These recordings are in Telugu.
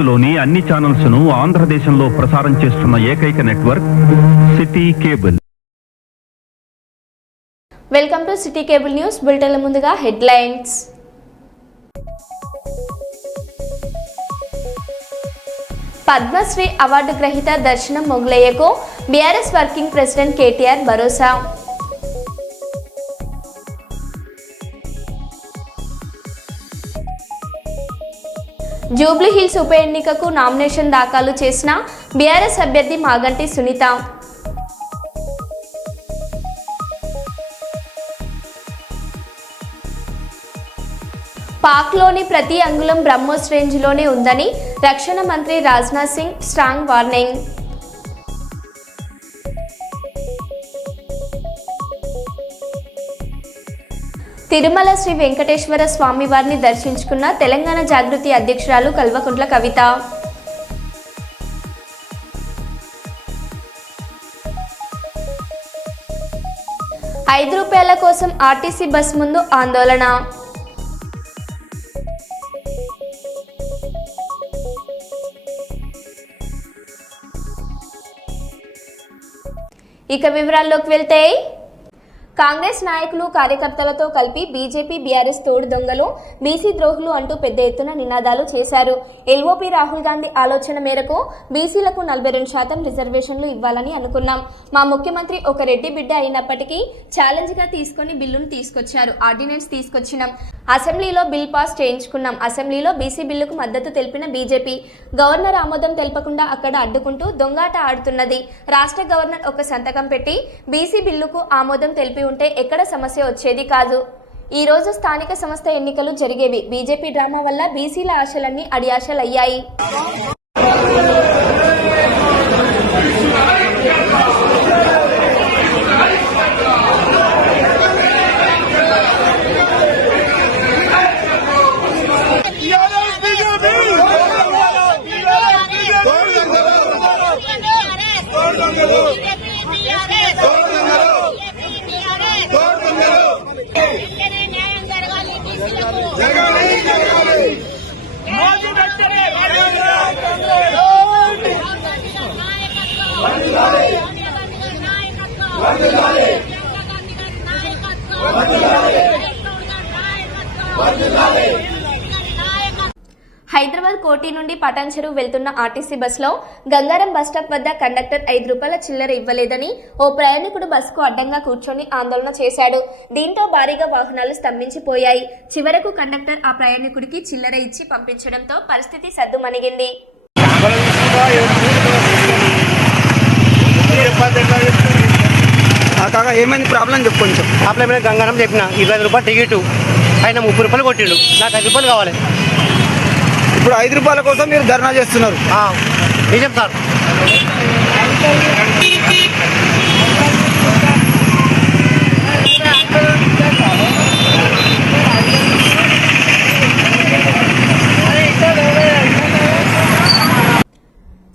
భారత్లోని అన్ని ఛానల్స్ ను ఆంధ్రదేశంలో ప్రసారం చేస్తున్న ఏకైక network city cable. Welcome to city cable news బులెటిన్ల ముందుగా హెడ్లైన్స్. పద్మశ్రీ అవార్డు గ్రహీత దర్శనం మొగలయ్యకు బీఆర్ఎస్ వర్కింగ్ ప్రెసిడెంట్ కేటీఆర్ భరోసా. జూబ్లీహిల్స్ ఉప ఎన్నికకు నామినేషన్ దాఖలు చేసిన బీఆర్ఎస్ అభ్యర్థి మాగంటి సునీత. పాక్లోని ప్రతి అంగుళం బ్రహ్మోస్ రేంజ్లోనే ఉందని రక్షణ మంత్రి రాజ్నాథ్ సింగ్ స్ట్రాంగ్ వార్నింగ్. తిరుమల శ్రీ వెంకటేశ్వర స్వామి వారిని దర్శించుకున్న తెలంగాణ జాగృతి అధ్యక్షురాలు కల్వకుంట్ల కవిత. ₹5 కోసం ఆర్టీసీ బస్ ముందు ఆందోళన. ఇక వివరాల్లోకి వెళ్తే, కాంగ్రెస్ నాయకులు కార్యకర్తలతో కలిపి బీజేపీ బీఆర్ఎస్ తోడు దొంగలు, బీసీ ద్రోహులు అంటూ పెద్ద ఎత్తున నినాదాలు చేశారు. ఎల్ఓపీ రాహుల్ గాంధీ ఆలోచన మేరకు బీసీలకు 42% రిజర్వేషన్లు ఇవ్వాలని అనుకున్నాం. మా ముఖ్యమంత్రి ఒక రెడ్డి బిడ్డ అయినప్పటికీ ఛాలెంజ్గా తీసుకొని బిల్లును తీసుకొచ్చారు. ఆర్డినెన్స్ తీసుకొచ్చినాం. అసెంబ్లీలో బిల్ పాస్ చేయించుకున్నాం. అసెంబ్లీలో బీసీ బిల్లుకు మద్దతు తెలిపిన బీజేపీ గవర్నర్ ఆమోదం తెలపకుండా అక్కడ అడ్డుకుంటూ దొంగాట ఆడుతున్నది. రాష్ట్ర గవర్నర్ ఒక సంతకం పెట్టి బీసీ బిల్లుకు ఆమోదం తెలిపి ఉంటే ఎక్కడ సమస్య వచ్చేది కాదు. ఈ రోజు స్థానిక సంస్థ ఎన్నికలు జరిగేవి. బీజేపీ డ్రామా వల్ల బీసీల ఆశలన్నీ అడియాశలయ్యాయి. హైదరాబాద్ కోటి నుండి పటాన్ చెరువు వెళ్తున్న ఆర్టీసీ బస్సులో గంగారం బస్టాప్ వద్ద కండక్టర్ ₹5 చిల్లర ఇవ్వలేదని ఓ ప్రయాణికుడు బస్సుకు అడ్డంగా కూర్చొని ఆందోళన చేశాడు. దీంతో భారీగా వాహనాలు స్తంభించిపోయాయి. చివరకు కండక్టర్ ఆ ప్రయాణికుడికి చిల్లర ఇచ్చి పంపించడంతో పరిస్థితి సద్దుమణిగింది. కాగా ఏమైంది ప్రాబ్లం చెప్పు కొంచెం. ప్రాబ్లం ఏమైనా గంగారం చెప్పిన ₹20 టికెట్ ఆయన ₹30 కొట్టిండు. నాకు ₹5 కావాలి. ఇప్పుడు ₹5 కోసం మీరు ధర్నా చేస్తున్నారు? నిజం సార్.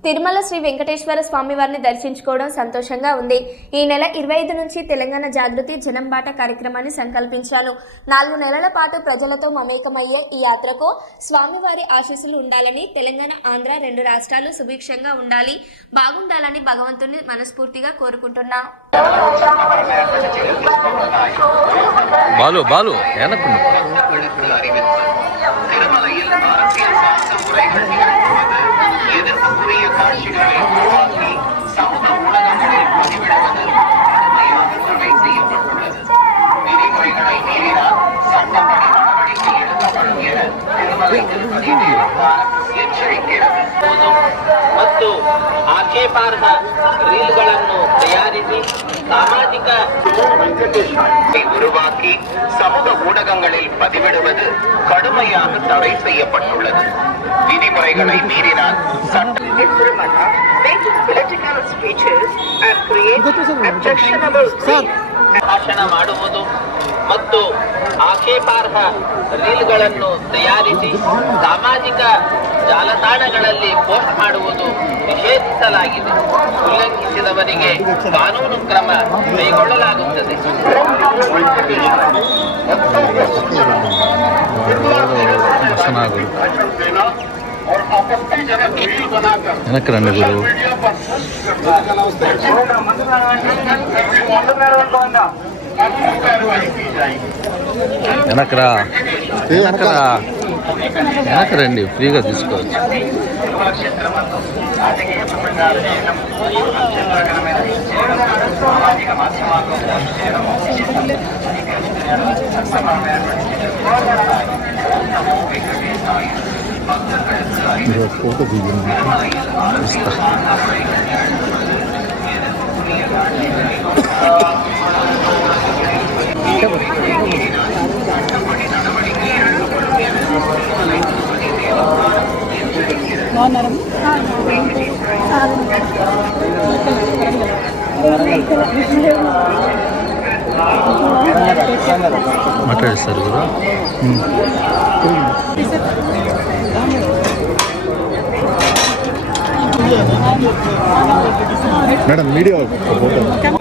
తిరుమల శ్రీ వెంకటేశ్వర స్వామి వారిని దర్శించుకోవడం సంతోషంగా ఉంది. ఈ నెల 25 నుంచి తెలంగాణ జాగృతి జనంబాట కార్యక్రమాన్ని సంకల్పించాను. 4 నెలల పాటు ప్రజలతో మమేకమయ్యే ఈ యాత్రకు స్వామివారి ఆశీస్సులు ఉండాలని, తెలంగాణ ఆంధ్ర 2 రాష్ట్రాలు సుభిక్షంగా ఉండాలి, బాగుండాలని భగవంతుని మనస్ఫూర్తిగా కోరుకుంటున్నా. எதிர்ப்புக்குரிய காட்சிகளை உருவாக்கி சமூக ஊடகங்களில் பதிவிடுவது கடுமையாக தடை செய்யப்பட்டுள்ளது. விதிமுறைகளை மீறினால் சட்டப்படி நடவடிக்கை எடுக்கப்படும் என திருமலை திருப்பதி தேவஸ்தானம் ಎಚ್ಚರಿಕೆಯಿದೆ. ಮತ್ತು ಆಕ್ಷೇಪಾರ್ಹ ರೀಲ್ಗಳನ್ನು ತಯಾರಿಸಿ ಸಾಮಾಜಿಕ உருவாக்கி சமூக ஊடகங்களில் பதிவிடுவது கடுமையாக தடை செய்யப்பட்டுள்ளது. விதிமுறைகளை மீறினால் ಭಾಷಣ ಮಾಡುವುದು ಮತ್ತು ಆಕ್ಷೇಪಾರ್ಹ ರೀಲ್ಗಳನ್ನು ತಯಾರಿಸಿ ಸಾಮಾಜಿಕ ಜಾಲತಾಣಗಳಲ್ಲಿ ಪೋಸ್ಟ್ ಮಾಡುವುದು ನಿಷೇಧಿಸಲಾಗಿದೆ. ಉಲ್ಲಂಘಿಸಿದವರಿಗೆ ಕಾನೂನು ಕ್ರಮ ಕೈಗೊಳ್ಳಲಾಗುತ್ತದೆ. और వెనక్కి రండి గురు. వెనక్రా వెనక్రా వెనక్కి రండి, ఫ్రీగా తీసుకోవచ్చు. ఫోటో దిగింది ఇస్తా. మాట్లాడిస్తారు కదా. మేడం మీడియా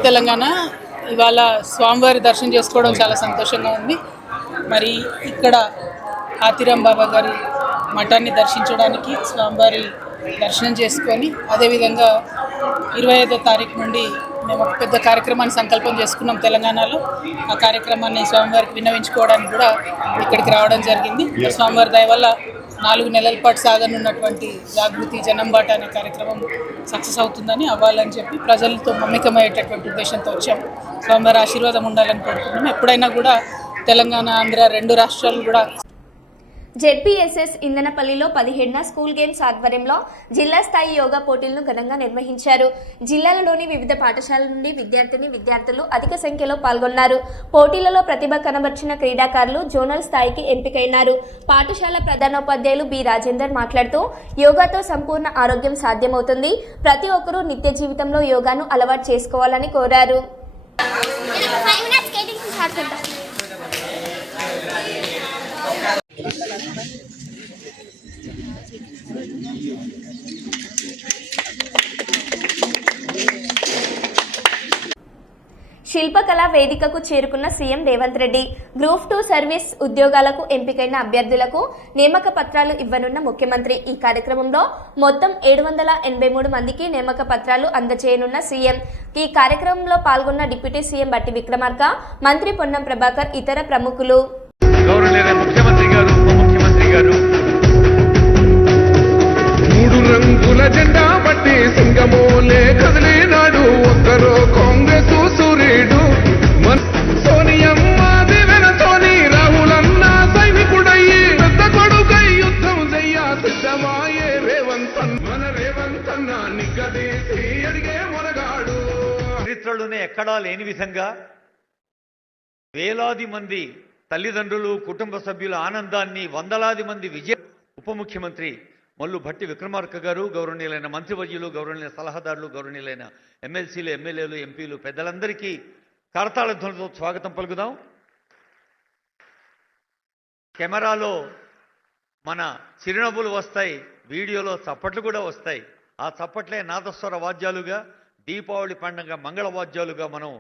తెలంగాణ ఇవాళ స్వామివారి దర్శనం చేసుకోవడం చాలా సంతోషంగా ఉంది. మరి ఇక్కడ ఆతిరాం బాబా గారి మఠాన్ని దర్శించడానికి స్వామివారి దర్శనం చేసుకొని అదేవిధంగా 25వ తారీఖు నుండి మేము ఒక పెద్ద కార్యక్రమాన్ని సంకల్పం చేసుకున్నాం తెలంగాణలో. ఆ కార్యక్రమాన్ని స్వామివారికి విన్నవించుకోవడానికి కూడా ఇక్కడికి రావడం జరిగింది. స్వామివారి దయ వల్ల 4 నెలల పాటు సాగనున్నటువంటి జాగృతి జనంబాట అనే కార్యక్రమం సక్సెస్ అవుతుందని, అవ్వాలని చెప్పి ప్రజలతో మమేకమయ్యేటటువంటి ఉద్దేశంతో వచ్చాము. స్వామివారి ఆశీర్వాదం ఉండాలని కోరుకుంటున్నాం. ఎప్పుడైనా కూడా తెలంగాణ ఆంధ్ర 2 రాష్ట్రాలు కూడా. జెడ్పీఎస్ఎస్ ఇందనపల్లిలో 17న స్కూల్ గేమ్స్ ఆధ్వర్యంలో జిల్లా స్థాయి యోగా పోటీలను ఘనంగా నిర్వహించారు. జిల్లాలలోని వివిధ పాఠశాలల నుండి విద్యార్థులు అధిక సంఖ్యలో పాల్గొన్నారు. పోటీలలో ప్రతిభ కనబర్చిన క్రీడాకారులు జోనల్ స్థాయికి ఎంపికైనారు. పాఠశాల ప్రధానోపాధ్యాయులు బి రాజేందర్ మాట్లాడుతూ యోగాతో సంపూర్ణ ఆరోగ్యం సాధ్యమవుతుంది, ప్రతి ఒక్కరూ నిత్య జీవితంలో యోగాను అలవాటు చేసుకోవాలని కోరారు. శిల్పకళా వేదికకు చేరుకున్న CM Revanth Reddy group 2 service ఉద్యోగాలకు ఎంపికైన అభ్యర్థులకు నియామక పత్రాలు ఇవ్వనున్న ముఖ్యమంత్రి. ఈ కార్యక్రమంలో మొత్తం 783 మందికి నియామక పత్రాలు అందజేయనున్న సీఎం. ఈ కార్యక్రమంలో పాల్గొన్న డిప్యూటీ సీఎం బట్టి విక్రమార్క, మంత్రి పొన్నం ప్రభాకర్, ఇతర ప్రముఖులు. ముఖ్యమంత్రి గారు, ఉప ముఖ్యమంత్రి గారు 3 రంగుల జెండా బట్టి సింగమోలే కదిలినాడు ఒక్కరో కాంగ్రెస్ సూర్యుడు. సోనియమ్మ దేవెనతోని రాహులన్న సైనికుడయ్యి పెద్ద కొడుకై యుద్ధం చెయ్య సిద్ధమాయే రేవంత్ మన రేవంత్ అన్న నిగ్గదీసి అడిగే మొనగాడు. చరిత్రలోనే ఎక్కడా లేని విధంగా వేలాది మంది తల్లిదండ్రులు, కుటుంబ సభ్యుల ఆనందాన్ని, వందలాది మంది ఉప ముఖ్యమంత్రి మల్లు భట్టి విక్రమార్క గారు, గౌరవనీయులైన మంత్రివర్యులు, గౌరవనీయులైన సలహాదారులు, గౌరవనీయులైన ఎమ్మెల్సీలు, ఎమ్మెల్యేలు, ఎంపీలు, పెద్దలందరికీ కరతాళ ధ్వనులతో స్వాగతం పలుకుదాం. కెమెరాలో మన చిరునవ్వులు వస్తాయి, వీడియోలో చప్పట్లు కూడా వస్తాయి. ఆ చప్పట్లే నాదస్వర వాద్యాలుగా, దీపావళి పండుగ మంగళ వాద్యాలుగా మనం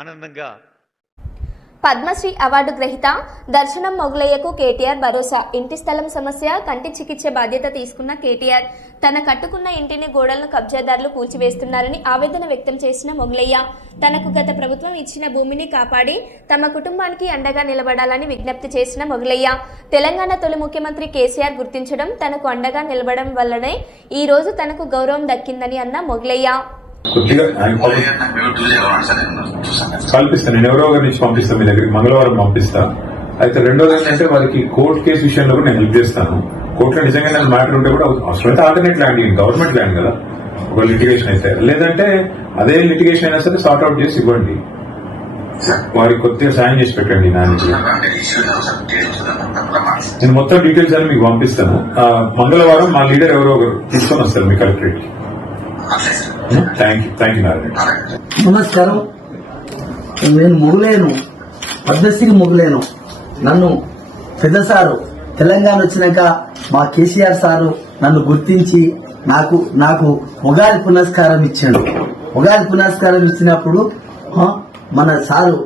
ఆనందంగా. పద్మశ్రీ అవార్డు గ్రహీత దర్శనం మొగలయ్యకు కేటీఆర్ భరోసా. ఇంటి స్థలం సమస్య, కంటి చికిత్స బాధ్యత తీసుకున్న కేటీఆర్ తన కట్టుకున్న ఇంటిని గోడలను కబ్జాదారులు కూల్చివేస్తున్నారని ఆవేదన వ్యక్తం చేసిన మొగలయ్య తనకు గత ప్రభుత్వం ఇచ్చిన భూమిని కాపాడి తమ కుటుంబానికి అండగా నిలబడాలని విజ్ఞప్తి చేసిన మొగలయ్య తెలంగాణ తొలి ముఖ్యమంత్రి కేసీఆర్ గుర్తించడం, తనకు అండగా నిలబడడం వల్లనే ఈ రోజు తనకు గౌరవం దక్కిందని అన్న మొగలయ్య. కొద్దిగా కల్పిస్తాను, నేను ఎవరో ఒకరి నుంచి పంపిస్తాను మీ దగ్గరికి, మంగళవారం పంపిస్తా. అయితే రెండోది ఏంటంటే వారికి కోర్టు కేసు విషయంలో కూడా నేను హెల్ప్ చేస్తాను. కోర్టులో నిజంగా నాకు మ్యాటర్ ఉంటే కూడా అవసరమైతే ఆల్టర్నేట్ ల్యాండ్, గవర్నమెంట్ ల్యాండ్ కదా, ఒక లిటిగేషన్ అయితే, లేదంటే అదే లిటిగేషన్ అయినా సరే సార్ట్ అవుట్ చేసి ఇవ్వండి, వారికి కొద్దిగా సాయం చేసి పెట్టండి. నేను మొత్తం డీటెయిల్స్ అని మీకు పంపిస్తాను. మంగళవారం మా లీడర్ ఎవరో ఒకరు తీసుకొని వస్తారు మీ కలెక్టరేట్. Thank you Narayana. నమస్కారం, నేను మొగలేను, పద్మశ్రీ మొగలేను. నన్ను పెద్ద సారు తెలంగాణ వచ్చినాక మా కేసీఆర్ సారు నన్ను గుర్తించి నాకు ఉగాది పునస్కారం ఇచ్చాడు. ఉగాది పునస్కారం ఇచ్చినప్పుడు మన సారు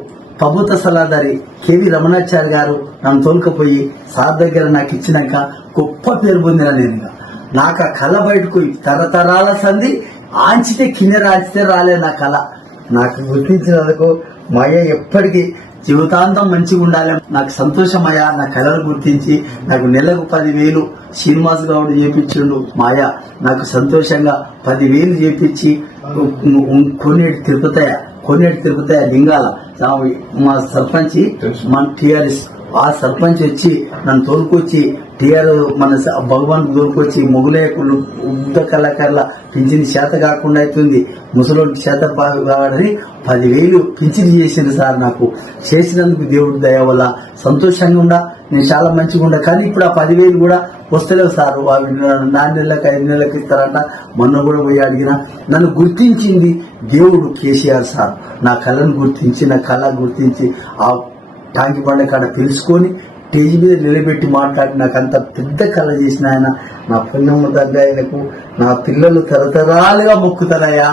ప్రభుత్వ సలహాదారి కేవీ రమణాచారి గారు నన్ను తోలుకపోయి సార్ దగ్గర నాకు ఇచ్చినాక గొప్ప పేరు పొందిన నేను. నాకు ఆ కళ బయటకు తరతరాల సంధి ఆంచితే కింద రాంచితే రాలే నా కళ. నాకు గుర్తించినందుకు మా అయ్య ఎప్పటికీ జీవితాంతం మంచిగా ఉండాలి. నాకు సంతోషమయ్యా, నా కళను గుర్తించి నాకు నెలకు 10,000 శ్రీనివాస్ గౌడ్ చేపించిండు మాయా. నాకు సంతోషంగా 10,000 చేపించి కొన్నేటి తిరుపతయ్య లింగాల మా సర్పంచ్ మన టీఆర్ఎస్ ఆ సర్పంచ్ వచ్చి నన్ను తోలుకొచ్చి మన భగవాన్ తోలుకొచ్చి మొగులేకులు ఉద్ద కళాకారుల పింఛని చేత కాకుండా అవుతుంది, ముసలోడికి చేత కావాలని 10,000 పింఛని చేసింది సార్. నాకు చేసినందుకు దేవుడి దయ వల్ల సంతోషంగా ఉండా, నేను చాలా మంచిగా ఉండా. కానీ ఇప్పుడు ఆ 10,000 కూడా వస్తలేవు సార్. అవి 4 నెలలకు 5 నెలలకు ఇస్తారంట. మొన్న కూడా పోయి అడిగిన. నన్ను గుర్తించింది దేవుడు కేసీఆర్ సార్. నా కళను గుర్తించి, నా కళ గుర్తించి ఆ టాంకి బండ కాడ తెలుసుకొని స్టేజ్ మీద నిలబెట్టి మాట్లాడి నాకు అంత పెద్ద కళ చేసిన ఆయన. నా పుణ్యము దగ్గర ఆయనకు నా పిల్లలు తరతరాలుగా మొక్కుతారయ్యా.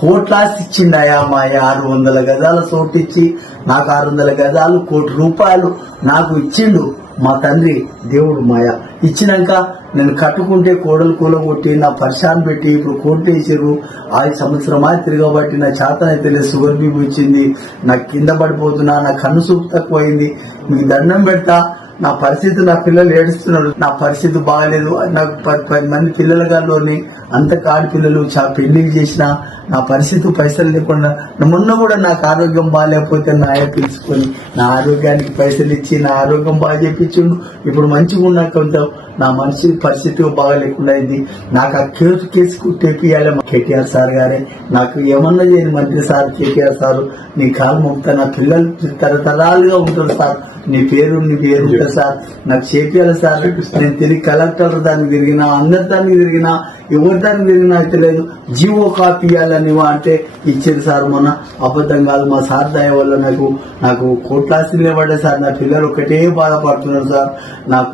కోట్లాస్తి ఇచ్చిండయా మా 600 గజాల చోటు ఇచ్చి నాకు 600 గజాలు ₹1,00,00,000 నాకు ఇచ్చిండు మా తండ్రి దేవుడు మాయ. ఇచ్చినాక నేను కట్టుకుంటే కోడలు కూలగొట్టి నా పరిశాన్ పెట్టి ఇప్పుడు కోర్టు వేసారు. 5 సంవత్సరమా తిరగబట్టి నా చేతనైతే లేదు, షుగర్ బీపీ వచ్చింది, నాకు కింద పడిపోతున్నా, నా కన్ను చూపు తక్కువైంది. మీకు దండం పెడతా, నా పరిస్థితి, నా పిల్లలు ఏడుస్తున్నారు, నా పరిస్థితి బాగాలేదు. నాకు 10 మంది పిల్లల గారిలోని అంత కాడి పిల్లలు పెళ్లిళ్ళు చేసిన నా పరిస్థితి పైసలు లేకుండా. మొన్న కూడా నాకు ఆరోగ్యం బాగాలేకపోతే నా ఆయన పిలుచుకొని నా ఆరోగ్యానికి పైసలు ఇచ్చి నా ఆరోగ్యం బాగా చేయించిండు. ఇప్పుడు మంచిగా ఉన్నా కొంత నా మనిషి పరిస్థితి బాగా లేకుండా అయింది. నాకు ఆ కేసు తెప్పియాలి కేటీఆర్ సార్ గారే. నాకు ఏమన్నా చేయని మంత్రి సార్ కేటీఆర్ సార్, నీ కాలు మొక్తా, నా పిల్లలు తరతరాలుగా ఉంటారు సార్, నీ పేరు ఉంటుంది సార్, నాకు చేపియాలి సార్. నేను తిరిగి కలెక్టర్ దానికి తిరిగినా, అందరి దానికి తిరిగినా, ఎవరి దానికి తిరిగినా అయితే లేదు. జీవో కాపీ ఇవ్వాలని అంటే ఇచ్చేది సార్. మొన్న అబద్ధం కాదు, మా సార్ దయ వల్ల నాకు కోట్లాసి నిలబడే సార్. నా పిల్లలు ఒకటే బాధపడుతున్నారు సార్. నాకు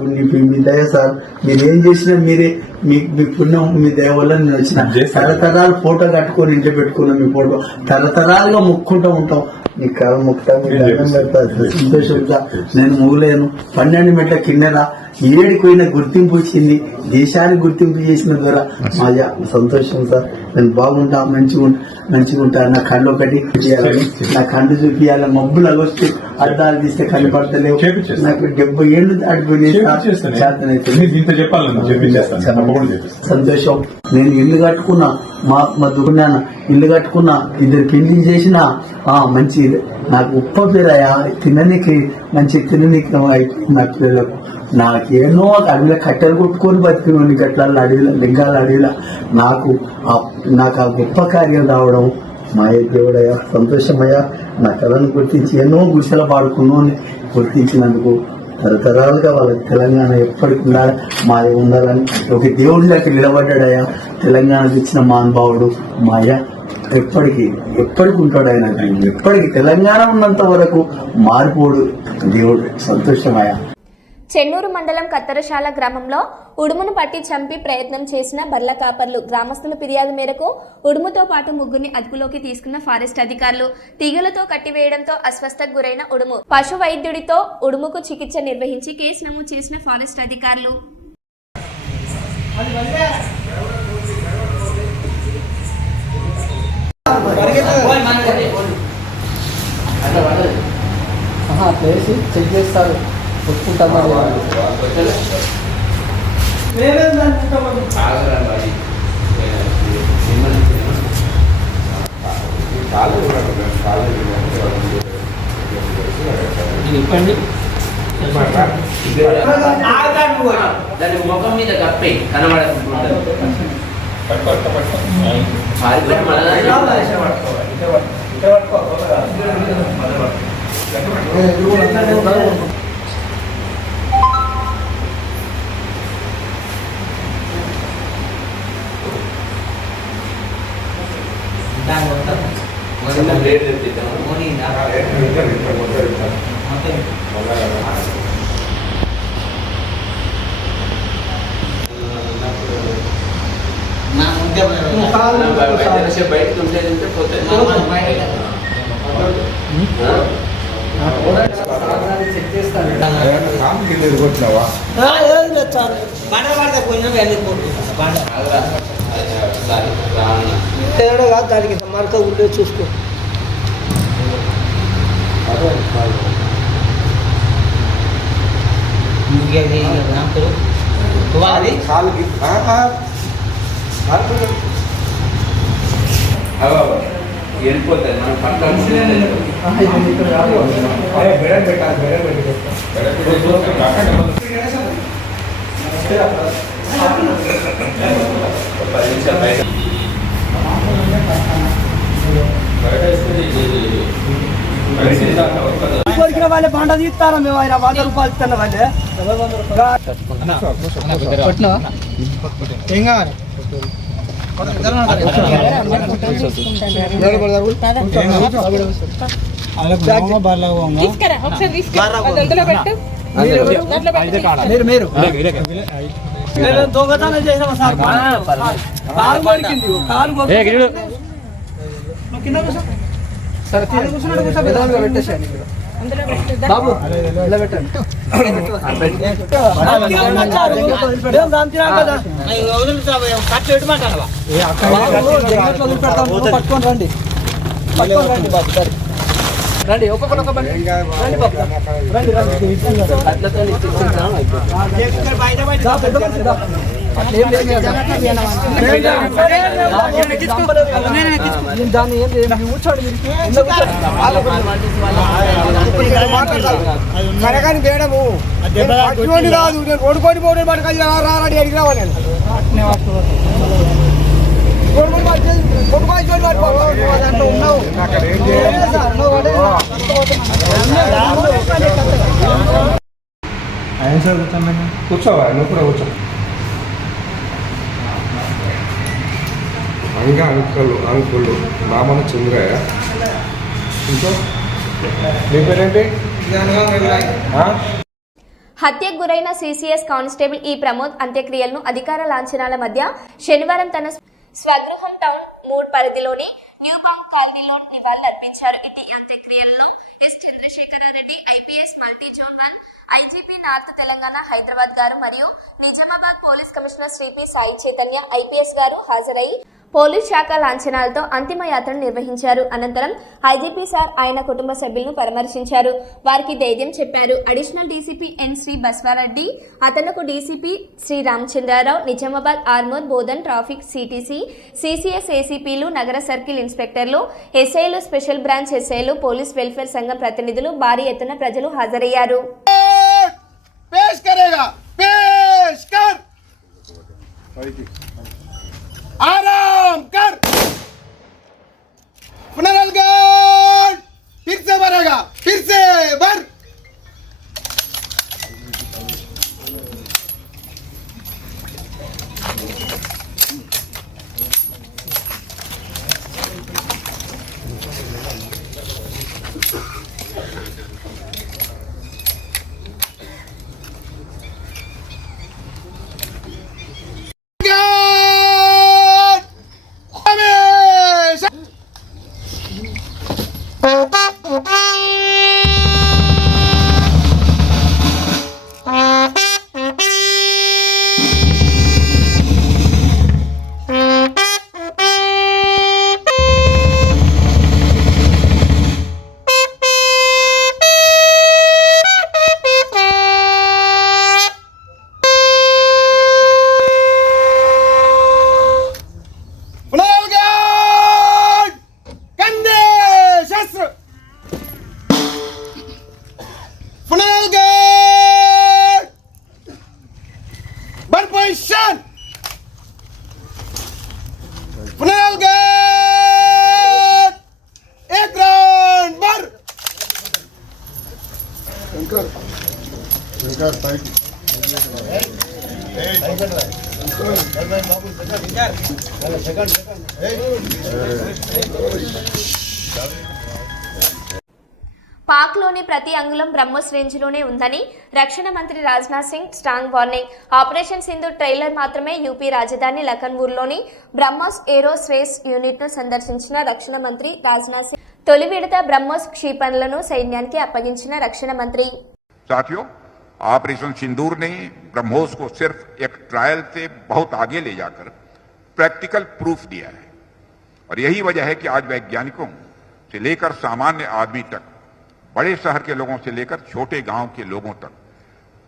మీ దయ సార్, మీరు ఏం చేసినా మీరే, మీ పుణ్యం, మీ దయ వల్ల నేను వచ్చిన. తరతరాలు ఫోటో కట్టుకొని ఇంట్లో పెట్టుకున్నాం, మీ ఫోటో తరతరాలుగా మొక్కుంటూ ఉంటాం. నీ కాలు మొక్కుతా, మీ దండం పెడతా, సంతోషంగా. నేను మూలేను 12 మెట్ల కిందరా 7 పోయిన గుర్తింపు వచ్చింది, దేశానికి గుర్తింపు చేసిన ద్వారా మా సంతోషం సార్. నేను బాగుంటా, మంచిగా ఉంటా. నా కళ్ళు ఒకటి చూపించాలని, నా కళ్ళు చూపించాలి. మబ్బులు అగొచ్చు అద్దాలు తీస్తే కనపడతలేవు. నాకు 70 ఏళ్ళు దాటిపోయినాయి. సంతోషం. నేను ఇల్లు కట్టుకున్నా, మా దుకున్నాను ఇల్లు కట్టుకున్నా, 2 పెళ్లి చేసిన మంచి నాకు ఉప్ప పేరయా తిననీకి నా పిల్లలకు. నాకేనో అడవిలో కట్టెలు కొట్టుకొని బతికినోని గట్ల అడవిలో లింగాల అడవిలో నాకు ఆ గొప్ప కార్యం రావడం మా దేవుడయ్యా, సంతోషమయ్యా. నా కళను గుర్తించి ఎన్నో గుడిసెల పాడుకున్నోని గుర్తించినందుకు తరతరాలుగా వాళ్ళ తెలంగాణ ఎప్పటికి ఉండాలి, మాయ ఉండాలని ఒక దేవుడిలోకి నిలబడ్డాడయ్యా. తెలంగాణకు ఇచ్చిన మహానుభావుడు మాయ ఎప్పటికీ ఉంటాడు ఆయన. ఎప్పటికీ తెలంగాణ ఉన్నంత వరకు మారిపోడు దేవుడు. సంతోషమయ్యా. చెన్నూరు మండలం కత్తరశాల గ్రామంలో ఉడుమును పట్టి చంపి ప్రయత్నం చేసిన బర్ల కాపర్లు. గ్రామస్తుల ఫిర్యాదు మేరకు ఉడుముతో పాటు 3 అదుపులోకి తీసుకున్న ఫారెస్ట్ అధికారులు. తీగలతో కట్టివేయడంతో అస్వస్థకు గురైన ఉడుము. పశు వైద్యుడితో ఉడుముకు చికిత్స నిర్వహించి కేసు నమోదు చేసిన ఫారెస్ట్ అధికారులు. చెక్ చేస్తారు, ఒప్పుకుంటాం. ఇప్పండి దాని ముఖం మీద కప్పే కనబడకుండా బయటకు ఉంటే పోతే చెక్ చేస్తాను. దానికి మరక ఉండే చూసుకో. వెళ్ళిపోతాయి మనం కోరికిన వాళ్ళే బాండ తీస్తారా మేము ఆయన 100 రూపాయలు ఇస్తున్న వాళ్ళే ఏం కావాలి దొంగతనం చేసిన సార్ కాలు కొరికింది కాలు కింద కూర్చో సార్ కూర్చున్నాడు కూర్చో పెట్టేసాను బాబు ఇలా పెట్టండి పట్టుకొని రండి రండి ఒక్కొక్కరు ఒక బండి రండి బాబు రండి దాన్ని ఏం కూర్చోండి కనకాని మేడము కాదు నేను ఓడుకొని పోటీ పట్టుకొని రాడి అడిగిరావా నేను కూర్చోవా నువ్వు కూడా కూర్చో. అంకుల్ రామన చంద్రయ్య ఇంకో మీ పేరేంటి? హత్యకు గురైన సిసిఎస్ కానిస్టేబుల్ ఈ ప్రమోద్ అంత్యక్రియలను అధికార లాంఛనాల మధ్య శనివారం తన స్వగృహం టౌన్ 3 పరిధిలోని న్యూ పార్క్ కాలనీలో నివాళులర్పించారు. ఇటీ అంత్యక్రియల్లో S Chandrasekhar Reddy IPS multi zone 1 IGP north Telangana Hyderabad గారు మరియు Nizamabad police commissioner Shri P Sai Chaitanya IPS గారు హాజరై పోలీస్ శాఖ లాంఛనాలతో అంతిమ యాత్రను నిర్వహించారు. అనంతరం ఐజీపీ సార్ ఆయన కుటుంబ సభ్యులను పరామర్శించారు. వారికి ధైర్యం చెప్పారు. Additional DCP N Shri Baswa Reddy, అతనుకు DCP Shri Ramachandra Rao, Nizamabad Armoor Bodhan traffic CTC CCS ఏసీపీలు, నగర సర్కిల్ ఇన్స్పెక్టర్లు, ఎస్ఐలు, స్పెషల్ బ్రాంచ్ ఎస్ఐలు, పోలీస్ వెల్ఫేర్ సంఘం ప్రతినిధులు, భారీ ఎత్తున ప్రజలు హాజరయ్యారు. आराम कर पुनर्गढ़ फिर से भरेगा फिर से भर పాక్లోని ప్రతి అంగుళం బ్రహ్మోస్ రేంజ్లోనే ఉందని రక్షణ మంత్రి Rajnath Singh strong warning. Operation Sindoor trailer మాత్రమే యూపీ రాజధాని లఖన్పూర్లోని బ్రహ్మోస్ ఏరో స్పేస్ యూనిట్ను సందర్శించిన రక్షణ మంత్రి రాజ్నాథ్ సింగ్ తొలి విడత బ్రహ్మోస్ క్షిపణులను సైన్యానికి అప్పగించిన రక్షణ మంత్రి. साथियों, ऑपरेशन सिंदूर ने ब्रह्मोस को सिर्फ एक ट्रायल से बहुत आगे ले जाकर प्रैक्टिकल प्रूफ दिया है और यही वजह है कि आज वैज्ञानिकों से लेकर सामान्य आदमी तक, बड़े शहर के लोगों से लेकर छोटे गांव के लोगों तक,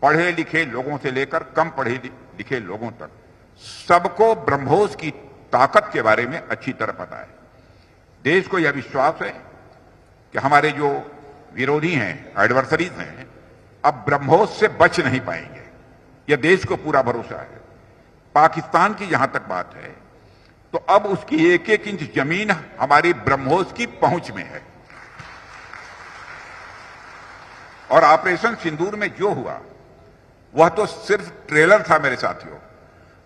पढ़े लिखे लोगों से लेकर कम पढ़े लिखे लोगों तक सबको ब्रह्मोस की ताकत के बारे में अच्छी तरह पता है। देश को यह विश्वास है कि हमारे जो विरोधी हैं, एडवर्सरीज हैं, अब ब्रह्मोस से बच नहीं पाएंगे। यह देश को पूरा भरोसा है। पाकिस्तान की जहां तक बात है तो अब उसकी एक एक इंच जमीन हमारी ब्रह्मोस की पहुंच में है और ऑपरेशन सिंदूर में जो हुआ वह तो सिर्फ ट्रेलर था मेरे साथियों।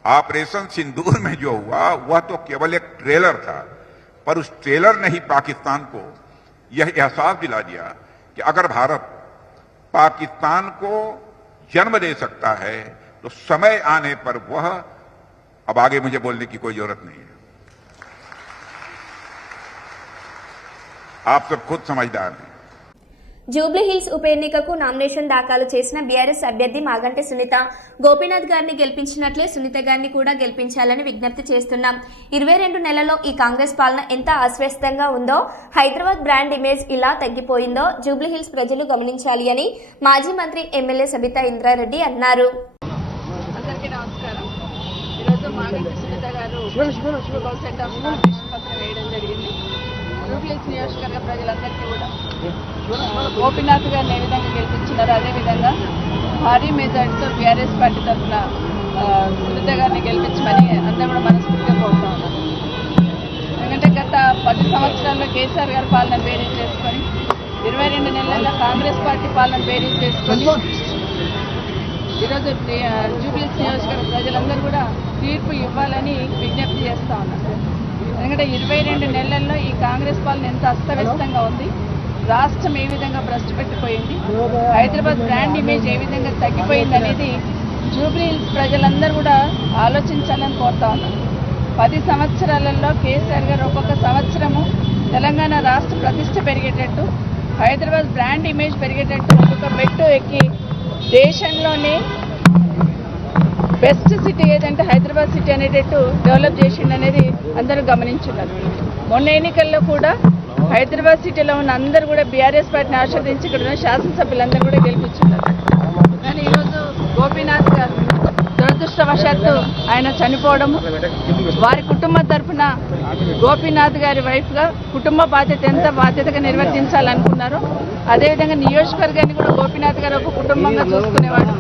ऑपरेशन सिंदूर में जो हुआ वह तो केवल एक ट्रेलर था, पर उस ट्रेलर ने ही पाकिस्तान को यह एहसास दिला दिया कि अगर भारत पाकिस्तान को जन्म दे सकता है तो समय आने पर वह, अब आगे मुझे बोलने की कोई जरूरत नहीं है, आप सब खुद समझदार हैं। జూబ్లీ హిల్స్ ఉప ఎన్నికకు నామినేషన్ దాఖలు చేసిన బీఆర్ఎస్ అభ్యర్థి మాగంటి సునీత గోపీనాథ్ గారిని గెలిపించినట్లే సునీత గారిని కూడా గెలిపించాలని విజ్ఞప్తి చేస్తున్నాం. 22 నెలల్లో ఈ కాంగ్రెస్ పాలన ఎంత అస్వస్థంగా ఉందో, హైదరాబాద్ బ్రాండ్ ఇమేజ్ ఇలా తగ్గిపోయిందో జూబ్లీ హిల్స్ ప్రజలు గమనించాలి అని మాజీ మంత్రి ఎమ్మెల్యే సబితా ఇంద్రారెడ్డి అన్నారు. అందరికీ నమస్కారం. ఈరోజు మాగంటి సునీత గారు సెట్ ఆఫ్ నామినేషన్ పత్రం వేయడం జరిగింది. జూబ్లీ హిల్స్ నియోజకవర్గ ప్రజలందరికీ కూడా గోపీనాథ్ గారిని ఏ విధంగా గెలిపించినారో అదేవిధంగా భారీ మెజార్టీతో బీఆర్ఎస్ పార్టీ తరఫున సునీత గారిని గెలిపించమని అందరూ కూడా మనస్ఫూర్తిగా కోరుతా ఉన్నారు. ఎందుకంటే గత 10 సంవత్సరాల్లో కేసీఆర్ గారి పాలన బేరీజ్ చేసుకొని 22 నెలల్లో కాంగ్రెస్ పార్టీ పాలన బేరీజ్ చేసుకొని ఈరోజు జూబ్లీ హిల్స్ నియోజకవర్గ ప్రజలందరూ కూడా తీర్పు ఇవ్వాలని విజ్ఞప్తి చేస్తూ ఉన్నారు. ఎందుకంటే 22 నెలల్లో ఈ కాంగ్రెస్ పాలన ఎంత అస్తవ్యస్తంగా ఉంది, రాష్ట్రం ఏ విధంగా భ్రష్టు పెట్టిపోయింది, హైదరాబాద్ బ్రాండ్ ఇమేజ్ ఏ విధంగా తగ్గిపోయింది అనేది జూబ్లీ హిల్స్ ప్రజలందరూ కూడా ఆలోచించాలని కోరుతా ఉన్నారు. 10 సంవత్సరాలలో కేసీఆర్ గారు ఒక్కొక్క సంవత్సరము తెలంగాణ రాష్ట్ర ప్రతిష్ట పెరిగేటట్టు, హైదరాబాద్ బ్రాండ్ ఇమేజ్ పెరిగేటట్టు ఒక్కొక్క మెట్టు ఎక్కి దేశంలోనే బెస్ట్ సిటీ ఏదంటే హైదరాబాద్ సిటీ అనేటట్టు డెవలప్ చేసిండు అనేది అందరూ గమనించున్నారు. మొన్న ఎన్నికల్లో కూడా హైదరాబాద్ సిటీలో ఉన్న అందరూ కూడా బీఆర్ఎస్ పార్టీని ఆశీర్వదించి ఇక్కడ ఉన్న శాసనసభ్యులందరూ కూడా గెలిపించున్నారు. కానీ ఈరోజు గోపీనాథ్ గారు దురదృష్టవశాత్తు ఆయన చనిపోవడము, వారి కుటుంబం తరఫున గోపీనాథ్ గారి వైఫ్గా కుటుంబ బాధ్యత ఎంత బాధ్యతగా నిర్వర్తించాలనుకున్నారో అదేవిధంగా నియోజకవర్గాన్ని కూడా గోపీనాథ్ గారు ఒక కుటుంబంగా చూసుకునేవాడు.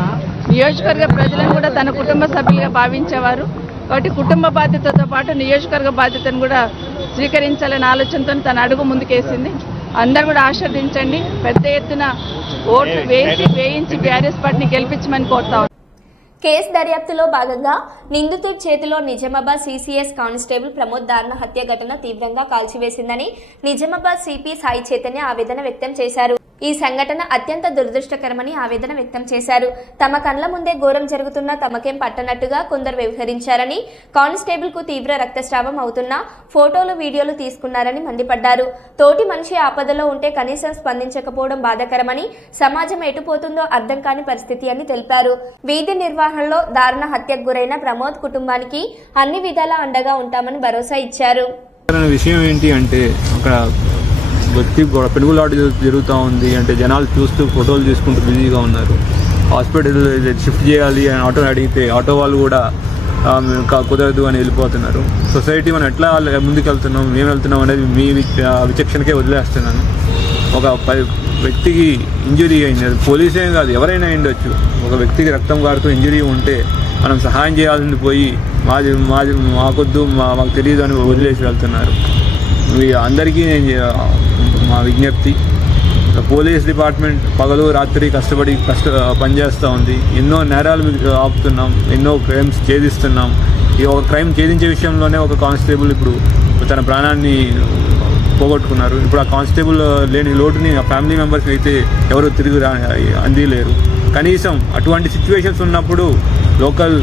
నియోజకవర్గ ప్రజలను కూడా తన కుటుంబ సభ్యులుగా భావించేవారు. కాబట్టి కుటుంబ బాధ్యతతో పాటు నియోజకవర్గ బాధ్యతను కూడా స్వీకరించాలనే ఆలోచనతో తన అడుగు ముందుకేసింది. అందరూ కూడా ఆశీర్వదించండి, పెద్ద ఎత్తున ఓట్లు వేయించి బీఆర్ఎస్ పార్టీని గెలిపించమని కోరుతా. కేసు దర్యాప్తులో భాగంగా నిందితుడి చేతిలో నిజామాబాద్ సిసిఎస్ కానిస్టేబుల్ ప్రమోద్ దారుణ హత్య ఘటన తీవ్రంగా కాల్చివేసిందని నిజామాబాద్ సిపి సాయి చైతన్య ఆవేదన వ్యక్తం చేశారు. ఈ సంఘటన అత్యంత దురదృష్టకరమని ఆవేదన వ్యక్తం చేశారు. తమ కళ్ల ముందే ఘోరం జరుగుతున్నా తమకేం పట్టనట్టుగా కొందరు వ్యవహరించారని, కానిస్టేబుల్ కు తీవ్ర రక్తస్రావం అవుతున్నా ఫోటోలు వీడియోలు తీసుకున్నారని మండిపడ్డారు. తోటి మనిషి ఆపదలో ఉంటే కనీసం స్పందించకపోవడం బాధాకరమని, సమాజం ఎటుపోతుందో అర్థం కాని పరిస్థితి అని తెలిపారు. వీధి నిర్వహణలో దారుణ హత్యకు గురైన ప్రమోద్ కుటుంబానికి అన్ని విధాలా అండగా ఉంటామని భరోసా ఇచ్చారు. విషయం ఏంటి అంటే అక్కడ వ్యక్తి పెనుగులాట జరుగుతూ ఉంది. అంటే జనాలు చూస్తూ ఫోటోలు తీసుకుంటూ బిజీగా ఉన్నారు. హాస్పిటల్ షిఫ్ట్ చేయాలి అని ఆటో అడిగితే ఆటో వాళ్ళు కూడా కుదరదు అని వెళ్ళిపోతున్నారు. సొసైటీ మనం ఎట్లా ముందుకు వెళ్తున్నాం, మేము వెళ్తున్నాం అనేది మీ విచక్షణకే వదిలేస్తున్నాను. ఒక వ్యక్తికి ఇంజురీ అయింది, అది పోలీసేం కాదు ఎవరైనా అయిండొచ్చు. ఒక వ్యక్తికి రక్తం కారుతూ ఇంజురీ ఉంటే మనం సహాయం చేయాలని పోయి మాకొద్దు మాకు తెలియదు అని వదిలేసి వెళ్తున్నారు. అందరికీ మా విజ్ఞప్తి, పోలీస్ డిపార్ట్మెంట్ పగలు రాత్రి కష్టపడి పనిచేస్తూ ఉంది. ఎన్నో నేరాలు ఆపుతున్నాం, ఎన్నో క్రైమ్స్ ఛేదిస్తున్నాం. ఈ ఒక క్రైమ్ ఛేదించే విషయంలోనే ఒక కానిస్టేబుల్ ఇప్పుడు తన ప్రాణాన్ని పోగొట్టుకున్నారు. ఇప్పుడు ఆ కానిస్టేబుల్ లేని లోటుని ఆ ఫ్యామిలీ మెంబర్స్ అయితే ఎవరు తిరిగి అందిలేరు. కనీసం అటువంటి సిచ్యువేషన్స్ ఉన్నప్పుడు లోకల్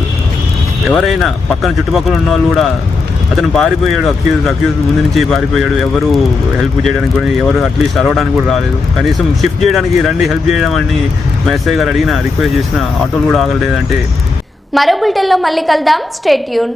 ఎవరైనా పక్కన చుట్టుపక్కల ఉన్న వాళ్ళు కూడా అతను పారిపోయాడు, అక్యూజ్ ముందు నుంచి పారిపోయాడు. ఎవరు హెల్ప్ చేయడానికి కూడా, ఎవరు అట్లీస్ట్ అరవడానికి కూడా రాలేదు. కనీసం షిఫ్ట్ చేయడానికి రండి హెల్ప్ చేయడం అని మా ఎస్ఐ గారు రిక్వెస్ట్ చేసిన ఆటోలు కూడా ఆగలేదంటే. మరో బులెటిన్లో మళ్ళీ కలుద్దాం. Stay tune.